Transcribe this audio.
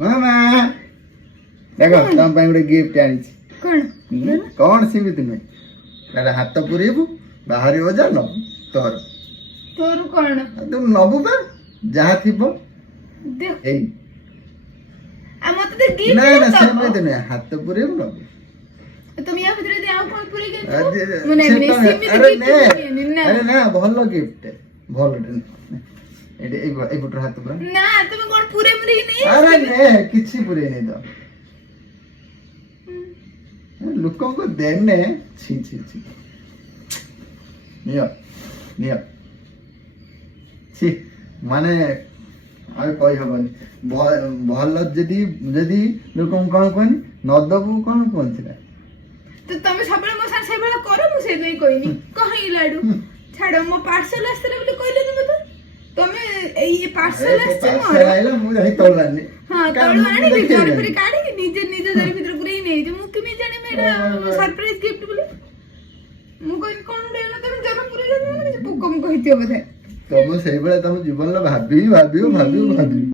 ମାମା ଦେଖ ତମ ପାଇଁ ଗୋଟେ ଗିଫ୍ଟ ଆଣିଛି। କଣ ସେମିତି ନୁହେଁ, ତାହେଲେ ହାତ ପୁରେଇବୁ ବାହାରିବ ଯା ନବୁ ତୋର। ତୋର କଣ? ତୁ ନବୁ ବା ଯାହା ଥିବ ଏଇ। ମତେ ତ ଗିଫ୍ଟ ନା ନା ସେମିତି ନୁହେଁ, ହାତ ପୁରେଇବୁ ନବୁ। তুমি ୟା ଭିତରେ ଯଦି ଆଉ କଣ ପୁରେଇ ଆରେ ଦେଇଥିବ ମୁଁ ନେବିନି। ସେମିତି ଗିଫ୍ଟ ନା। ଆରେ ନା ଭଲ ଗିଫ୍ଟ ଭଲଟେ। ଏଇ ପଟର ହାତ ପୁରା। ନା তুমি କଣ ପୁରେଇ ମୁରେଇ ନେଇ ଆରେ ନେ କିଛି ପୁରେଇ ନେଇ ତ। ଲୋକଙ୍କୁ ଦେନେ ଛି ଛି ଛି ନିଅ ନିଅ ଛି ମାନେ ଆଉ କହି ହବନି। ଭଲ ଯଦି ଯଦି ଲୋକଙ୍କୁ କଣ କୁହନି ନଦବୁ କଣ କୁହନ୍ତି ସେଟା। ତ ତମେ ସବୁବେଳେ ମୋ ସାଙ୍ଗେ ସେଇଭଳିଆ କର, ମୁଁ ସେଇଥିପାଇଁ କହିନି। କହିଁ ଲାଡୁ ଛାଡ, ମୋ ପାର୍ସଲ ଆସିଥିଲା ବୋଲି କହିଲେନି ମତେ। ତମେ ଏଇ ପାର୍ସଲ ଆସିଛି ମୋର। ଆଇଲା ମୁଁ ଯାଇ ତୋଳାନି। ହଁ ତଳୁ ଆଣିକି ଜରି ଫରି କାଢିକି ନିଜେ ନିଜ ଜରି ଭିତରେ ପୁରେଇ ନେଇଛି। ମୁଁ କେମିତି ଜାଣିବି ଏଇଟା ସରପ୍ରାଇଜ ଗିଫ୍ଟ ବୋଲି? ମୁଁ କହିଲି କଣ ଗୋଟେ ହେଲା ତମେ ଜରି ପୁରେଇ ଦେଇଥିବ, କିଛି ପୋକ ମୁଁ କହିଥିବ ବୋଧେ। ତମେ ସେଇଭଳିଆ ତମ ଜୀବନରେ ଭାବିବି।